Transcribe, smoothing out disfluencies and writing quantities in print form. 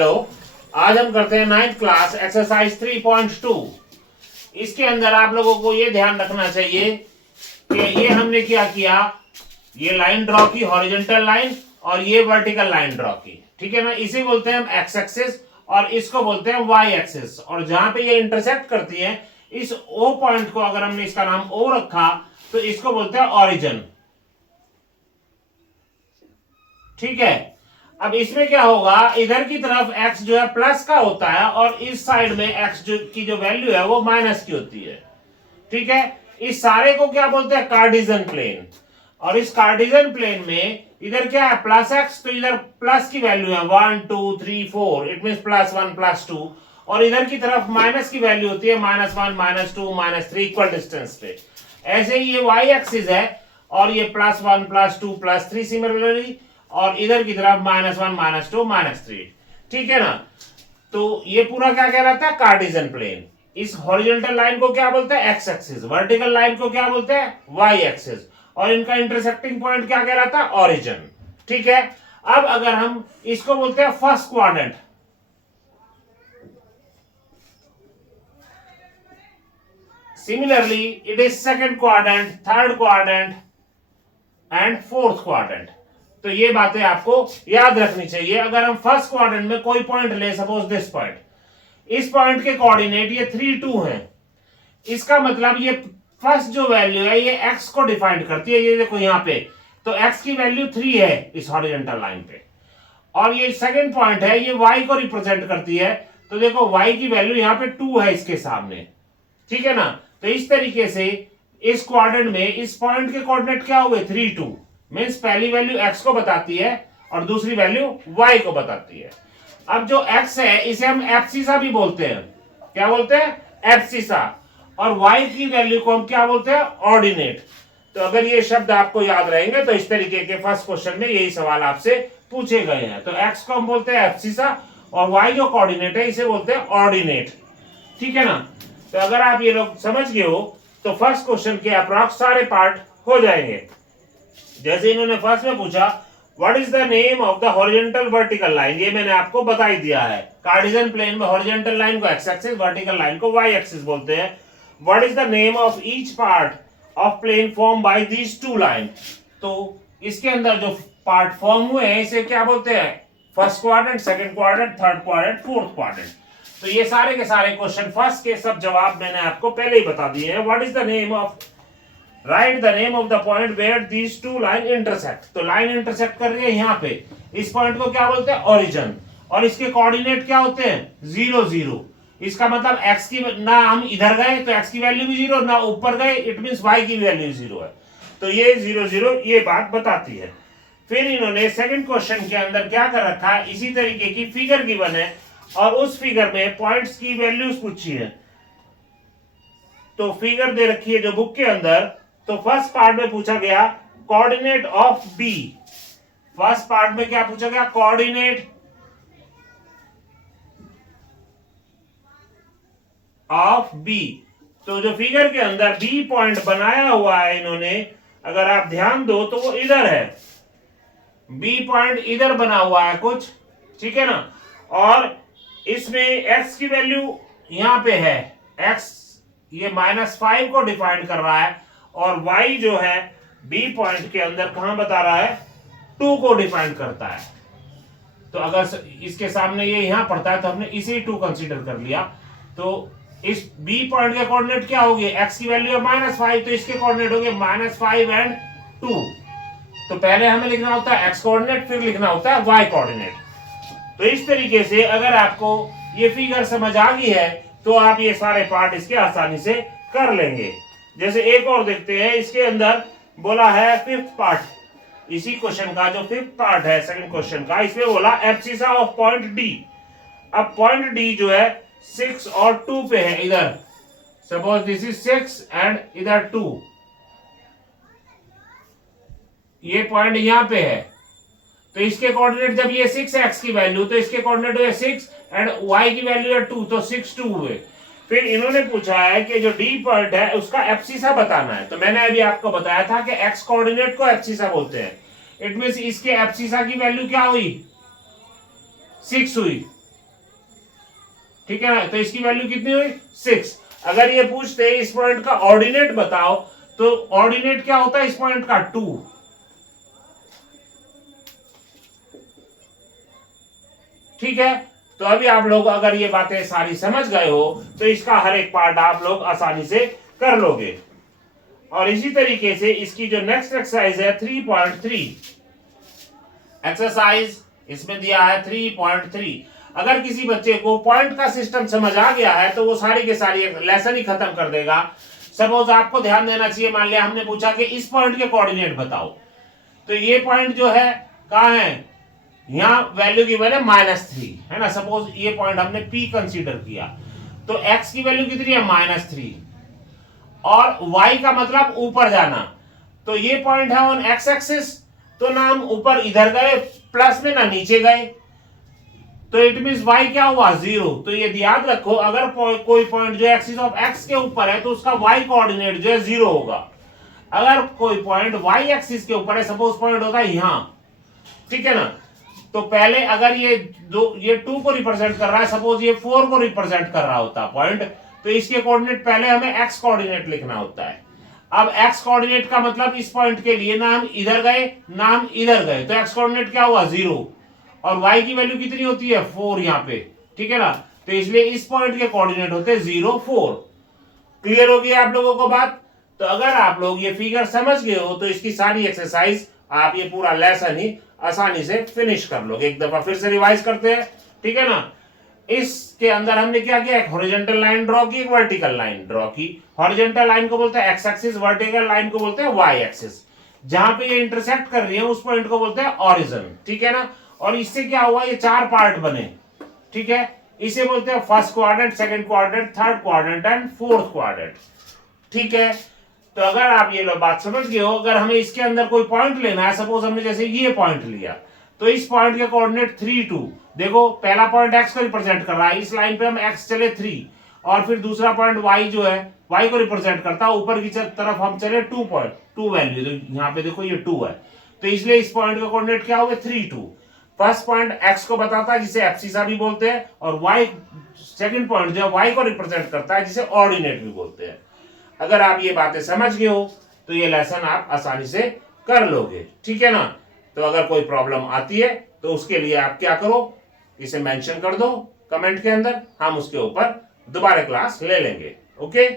Hello, आज हम करते हैं 9th क्लास एक्सरसाइज 3.2। इसके अंदर आप लोगों को ये ध्यान रखना चाहिए कि ये हमने क्या किया, ये लाइन ड्रॉ की हॉरिजॉन्टल लाइन और ये वर्टिकल लाइन ड्रॉ की, ठीक है ना। इसे बोलते हैं हम एक्स एक्सिस और इसको बोलते हैं वाई एक्सिस। और जहां पे ये इंटरसेक्ट करती है, इस ओ पॉइंट को अगर हमने इसका नाम ओ रखा तो इसको बोलते हैं ऑरिजिन, ठीक है। अब इसमें क्या होगा, इधर की तरफ x जो है प्लस का होता है और इस साइड में x की जो वैल्यू है वो माइनस की होती है, ठीक है। इस सारे को क्या बोलते हैं, कार्टेशियन प्लेन। और इस कार्टेशियन प्लेन में इधर क्या है, प्लस x, तो इधर प्लस की वैल्यू है 1 2 3 4, इट मींस प्लस 1 प्लस 2। और इधर की तरफ माइनस की वैल्यू होती है -1 -2 -3, इक्वल डिस्टेंस पे। ऐसे ही ये y एक्सिस है और ये +1 +2 +3 सिमिलरली, और इधर की तरफ -1 -2 -3, ठीक है ना। तो ये पूरा क्या कहलाता है, कार्टेशियन प्लेन। इस हॉरिजॉन्टल लाइन को क्या बोलते हैं, एक्स एक्सिस। वर्टिकल लाइन को क्या बोलते हैं, वाई एक्सिस। और इनका इंटरसेक्टिंग पॉइंट क्या कहलाता है, ओरिजिन, ठीक है। अब अगर हम इसको बोलते हैं first quadrant, similarly it is second quadrant, third quadrant and fourth quadrant. तो ये बातें आपको याद रखनी चाहिए। अगर हम फर्स्ट क्वाड्रेंट में कोई पॉइंट ले, सपोज दिस पॉइंट, इस पॉइंट के कोऑर्डिनेट ये 3 2 हैं। इसका मतलब ये फर्स्ट जो वैल्यू है ये x को डिफाइन करती है। ये देखो यहाँ पे, तो x की वैल्यू 3 है इस हॉरिजॉन्टल लाइन पे, और ये सेकंड पॉइंट है, ये y को रिप्रेजेंट करती है। तो देखो y की वैल्यू यहाँ पे 2 है इसके सामने, ठीक है ना। तो इस तरीके से इस क्वाड्रेंट में इस पॉइंट के कोऑर्डिनेट क्या हुए, 3 2, मींस पहली वैल्यू x को बताती है और दूसरी वैल्यू y को बताती है। अब जो x है इसे हम एब्सिसा भी बोलते हैं। क्या बोलते हैं, एब्सिसा। और y की वैल्यू को हम क्या बोलते हैं, ऑर्डिनेट। तो अगर ये शब्द आपको याद रहेंगे तो इस तरीके के फर्स्ट क्वेश्चन में यही सवाल आपसे पूछे गए हैं। तो x को हम बोलते हैं एब्सिसा और y जो कोऑर्डिनेट है इसे बोलते हैं ऑर्डिनेट, ठीक है ना। तो अगर आप ये लोग समझ गए हो तो फर्स्ट क्वेश्चन के अप्रॉक्स सारे पार्ट हो जाएंगे। जैसे इन्होंने फर्स्ट में पूछा, what is the name of the horizontal vertical line, ये मैंने आपको बता ही दिया है। कार्टेशियन प्लेन में हॉरिजॉन्टल लाइन को एक्स एक्सिस, वर्टिकल लाइन को वाई एक्सिस बोलते हैं। What is the name of each part of plane form by these two line. तो इसके अंदर जो पार्ट फॉर्म हुए हैं इसे क्या बोलते हैं, first quadrant, second quadrant, third quadrant, fourth quadrant. तो ये सारे के सारे क्वेश्चन फर्स्ट के सब जवाब मैंने आपको पहले ही बता दिए हैं। What is the name of, write the name of the point where these two line intersect. तो लाइन इंटरसेक्ट कर रही है यहाँ पे, इस पॉइंट को क्या बोलते हैं, ओरिजिन। और इसके कोऑर्डिनेट क्या होते हैं, 0 0। इसका मतलब x की, ना हम इधर गए तो x की वैल्यू भी 0, ना ऊपर गए, इट मींस y की वैल्यू 0 है। तो ये 0 0 ये बात बताती है। फिर इन्होंने सेकंड क्वेश्चन के अंदर क्या कर रखा है, इसी तरीके की फिगर गिवन है और उस फिगर में पॉइंट्स की वैल्यूज पूछी है। तो फिगर दे रखी है जो बुक के अंदर। तो फर्स्ट पार्ट में पूछा गया coordinate of B. First part में क्या पूछा गया, कोऑर्डिनेट ऑफ बी। तो जो फिगर के अंदर बी पॉइंट बनाया हुआ है इन्होंने, अगर आप ध्यान दो तो वो इधर है, बी पॉइंट इधर बना हुआ है कुछ, ठीक है ना। और इसमें x की वैल्यू यहां पे है, x ये -5 को डिफाइन कर रहा है, और y जो है b पॉइंट के अंदर कहां बता रहा है, 2 को डिफाइन करता है। तो अगर इसके सामने ये यहां पड़ता है तो हमने इसी 2 कंसीडर कर लिया। तो इस b पॉइंट के कोऑर्डिनेट क्या होंगे, x की वैल्यू है -5, तो इसके कोऑर्डिनेट होंगे -5 एंड 2। तो पहले हमें लिखना होता है x कोऑर्डिनेट, फिर लिखना होता है y कोऑर्डिनेट। तो इस तरीके से अगर आपको ये फिगर समझ आ गई है तो आप ये सारे पार्ट इसके आसानी से कर लेंगे। जैसे एक और देखते हैं, इसके अंदर बोला है फिफ्थ पार्ट, इसी क्वेश्चन का जो फिफ्थ पार्ट है सेकंड क्वेश्चन का, इसमें बोला एब्सिसा ऑफ पॉइंट डी। अब पॉइंट डी जो है 6 और 2 पे है इधर, सपोज दिस इज 6 एंड इधर 2, ये पॉइंट यहां पे है। तो इसके कोऑर्डिनेट जब ये 6x की वैल्यू, तो इसके कोऑर्डिनेट हुए 6 एंड y की वैल्यू है 2, तो 6 2 हुए। फिर इन्होंने पूछा है कि जो डी पॉइंट है उसका एब्सिसा बताना है। तो मैंने अभी आपको बताया था कि x कोऑर्डिनेट को एब्सिसा बोलते हैं। इट मींस इसके एब्सिसा की वैल्यू क्या हुई, 6 हुई। ठीक है ना। तो इसकी वैल्यू कितनी हुई 6। अगर ये पूछते इस पॉइंट का ऑर्डिनेट बताओ, तो ऑर्डिनेट क्या होता है इस पॉइंट का 2। ठीक है, तो अभी आप लोग अगर ये बातें सारी समझ गए हो तो इसका हर एक पार्ट आप लोग आसानी से कर लोगे। और इसी तरीके से इसकी जो नेक्स्ट एक्सरसाइज है 3.3 एक्सरसाइज इसमें दिया है 3.3। अगर किसी बच्चे को पॉइंट का सिस्टम समझ आ गया है तो वो सारी के सारी लेसन ही खत्म कर देगा। सपोज आपको ध्यान देना चाहिए, मान लिया हमने पूछा कि इस पॉइंट के कोऑर्डिनेट बताओ, तो ये पॉइंट जो है कहां है, यहां वैल्यू की वैल्यू -3 है ना। सपोज ये पॉइंट हमने P कंसीडर किया, तो x की वैल्यू कितनी है -3 और y का मतलब ऊपर जाना। तो ये पॉइंट है ऑन x एक्सिस, तो ना हम ऊपर इधर गए प्लस में ना नीचे गए, तो इट मींस y क्या हुआ 0। तो ये याद रखो, अगर कोई पॉइंट जो एक्सिस ऑफ x के ऊपर है तो उसका y कोऑर्डिनेट जो है 0 होगा। अगर कोई पॉइंट y एक्सिस के ऊपर है, सपोज पॉइंट होता है यहां, ठीक है ना, तो पहले अगर ये 2 को रिप्रेजेंट कर रहा है, सपोज ये 4 को रिप्रेजेंट कर रहा होता पॉइंट, तो इसके कोऑर्डिनेट पहले हमें x कोऑर्डिनेट लिखना होता है। अब x कोऑर्डिनेट का मतलब इस पॉइंट के लिए ना हम इधर गए ना हम इधर गए, तो x कोऑर्डिनेट क्या हुआ 0 और y की वैल्यू कितनी होती है 4 यहाँ पे, ठीक है ना। तो इसलिए इस पॉइंट के कोऑर्डिनेट होते हैं 0 4। क्लियर हो गया आप लोगों को बात। तो अगर आप लोग ये फिगर समझ गए हो तो इसकी सारी एक्सरसाइज आप ये पूरा लेसन ही आसानी से फिनिश कर लोगे। एक दफा फिर से रिवाइज करते हैं, ठीक है ना। इसके अंदर हमने क्या किया, एक हॉरिजॉन्टल लाइन ड्रॉ की, एक वर्टिकल लाइन ड्रॉ की। हॉरिजॉन्टल लाइन को बोलते हैं एक्स एक्सिस, वर्टिकल लाइन को बोलते हैं वाई एक्सिस। जहां पे ये इंटरसेक्ट कर रही है उस पॉइंट को बोलते हैं ऑरिजिन, ठीक है ना। और इससे क्या हुआ, ये 4 पार्ट बने, ठीक है। इसे बोलते हैं first quadrant, second quadrant, third quadrant and fourth quadrant, ठीक है। तो अगर आप ये बात समझ गए हो, अगर हमें इसके अंदर कोई पॉइंट लेना है, सपोज हमने जैसे ये पॉइंट लिया, तो इस पॉइंट के कोऑर्डिनेट 3 2, देखो पहला पॉइंट x को रिप्रेजेंट कर रहा है, इस लाइन पे हम x चले 3, और फिर दूसरा पॉइंट y जो है y को रिप्रेजेंट करता है, ऊपर की तरफ हम चले 2 वैल्यू, तो यहाँ पे देखो ये 2 है, तो इसलिए इस पॉइंट का कोऑर्डिनेट क्या हुआ 3 2। फर्स्ट पॉइंट x को बताता है जिसे एब्सिसा भी बोलते हैं, और y सेकंड पॉइंट जो है y को रिप्रेजेंट करता है जिसे ऑर्डिनेट भी बोलते हैं। अगर आप ये बातें समझ गए हो तो ये लेसन आप आसानी से कर लोगे, ठीक है ना। तो अगर कोई प्रॉब्लम आती है तो उसके लिए आप क्या करो, इसे मेंशन कर दो कमेंट के अंदर, हम उसके ऊपर दोबारा क्लास ले लेंगे। ओके।